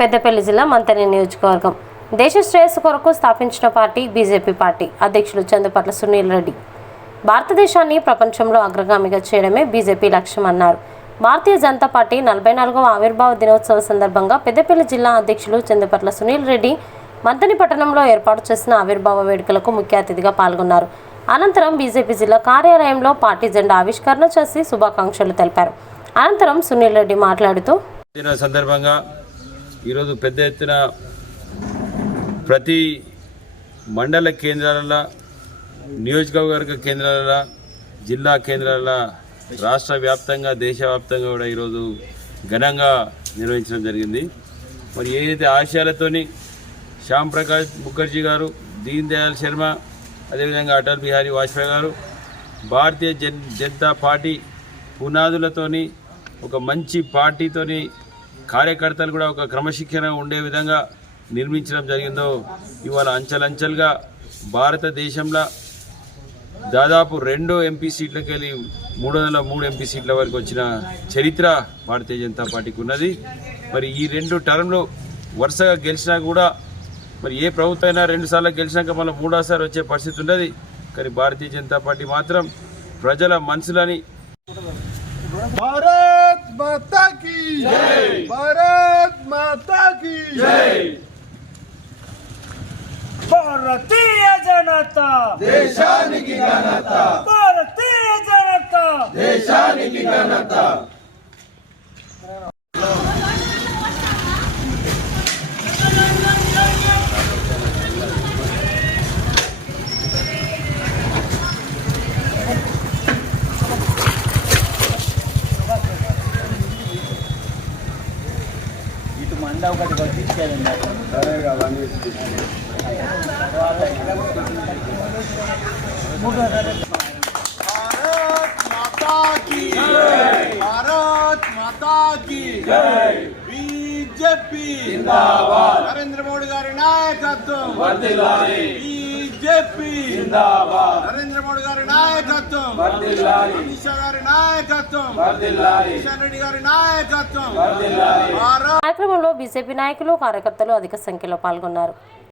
పెద్దపల్లి జిల్లా మంతని నియోజకవర్గం. దేశ శ్రేయస్సు కొరకు స్థాపించిన పార్టీ బీజేపీ పార్టీ. అధ్యక్షులు చందుపట్ల సునీల్ రెడ్డి. భారతదేశాన్ని ప్రపంచంలో అగ్రగామిగా చేయడమే బీజేపీ లక్ష్యం అన్నారు. భారతీయ జనతా పార్టీ నలభై నాలుగవ ఆవిర్భావ దినోత్సవ సందర్భంగా పెద్దపల్లి జిల్లా అధ్యక్షులు చందుపట్ల సునీల్ రెడ్డి మంతని పట్టణంలో ఏర్పాటు చేసిన ఆవిర్భావ వేడుకలకు ముఖ్య అతిథిగా పాల్గొన్నారు. అనంతరం బీజేపీ జిల్లా కార్యాలయంలో పార్టీ జెండా ఆవిష్కరణ చేసి శుభాకాంక్షలు తెలిపారు. అనంతరం సునీల్ రెడ్డి మాట్లాడుతూ సందర్భంగా ఈరోజు పెద్ద ఎత్తున ప్రతి మండల కేంద్రాలలో నియోజకవర్గ కేంద్రాలలో జిల్లా కేంద్రాల రాష్ట్ర వ్యాప్తంగా దేశవ్యాప్తంగా కూడా ఈరోజు ఘనంగా నిర్వహించడం జరిగింది. మరి ఏదైతే ఆశయాలతోని శ్యామ్ ప్రకాష్ ముఖర్జీ గారు దీన్ దయాళ్ శర్మ అదేవిధంగా అటల్ బిహారీ వాజ్పేయి గారు భారతీయ జన్ జనతా పార్టీ పునాదులతోని ఒక మంచి పార్టీతోని కార్యకర్తలు కూడా ఒక క్రమశిక్షణ ఉండే విధంగా నిర్మించడం జరిగిందో ఇవాళ అంచెలంచెలుగా భారతదేశంలో దాదాపు రెండో ఎంపీ సీట్లకు వెళ్ళి మూడు వందల మూడు ఎంపీ సీట్ల వరకు వచ్చిన చరిత్ర భారతీయ జనతా పార్టీకి ఉన్నది. మరి ఈ రెండు టర్మ్లు వరుసగా గెలిచినా కూడా మరి ఏ ప్రభుత్వం అయినా రెండుసార్లు గెలిచినాక మళ్ళీ మూడోసారి వచ్చే పరిస్థితి ఉన్నది. కానీ భారతీయ జనతా పార్టీ మాత్రం ప్రజల మనసులని భారత్ భారత్ మాతా కీ భారతీయ జనతా దేశానికి అండ ఒకటి పట్టించారండి భారత్ మాతా కీ భారత్ మాతా కీ బీజేపీ నరేంద్ర మోడీ గారి నాయకత్వం బీజేపీ నరేంద్ర మోడీ గారి నాయకత్వం అమిత్ షా గారి నాయకత్వం కిషన్ రెడ్డి గారి నాయకత్వం కార్యక్రమంలో బీజేపీ నాయకులు కార్యకర్తలు అధిక సంఖ్యలో పాల్గొన్నారు.